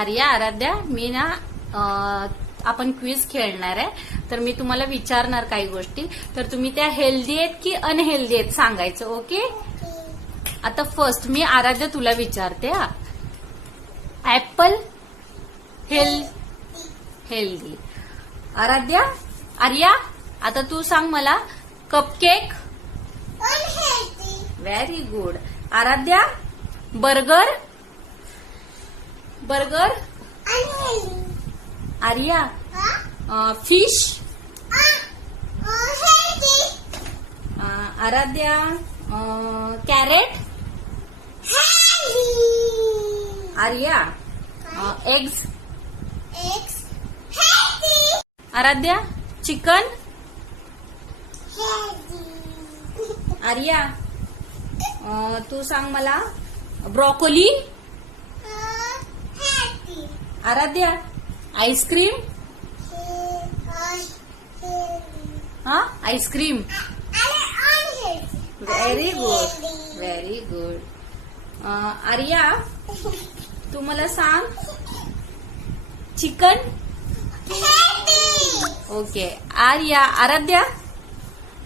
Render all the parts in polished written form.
आर्या, आराध्या, मी ना आपण क्विज खेळणार आहे. तर मी तुम्हाला विचारणार काही गोष्टी, तर तुम्ही त्या हेल्दी आहेत की अनहेल्दी आहेत सांगायचं. ओके. आता फर्स्ट मी आराध्या तुला विचारते. हा, ऍपल हेल्दी. आराध्या, आर्या, आता तू सांग मला cupcake. Very good. Aaradhya, burger. Arya, fish. Aaradhya, carrot. Arya, eggs. Aaradhya, chicken. Arya, तू सांग मला ब्रोकोली. आराध्या, आईस्क्रीम. हा, आईस्क्रीम. Very good. आर्या, तू मला सांग चिकन. ओके. आराध्या,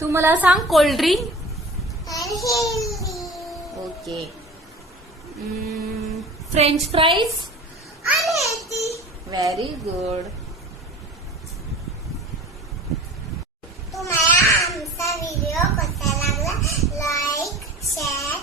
तू मला सांग cold drink. Okay. French fries. Very good. तुम्हाला आमचा व्हिडिओ कसा लागला, लाईक, शेअर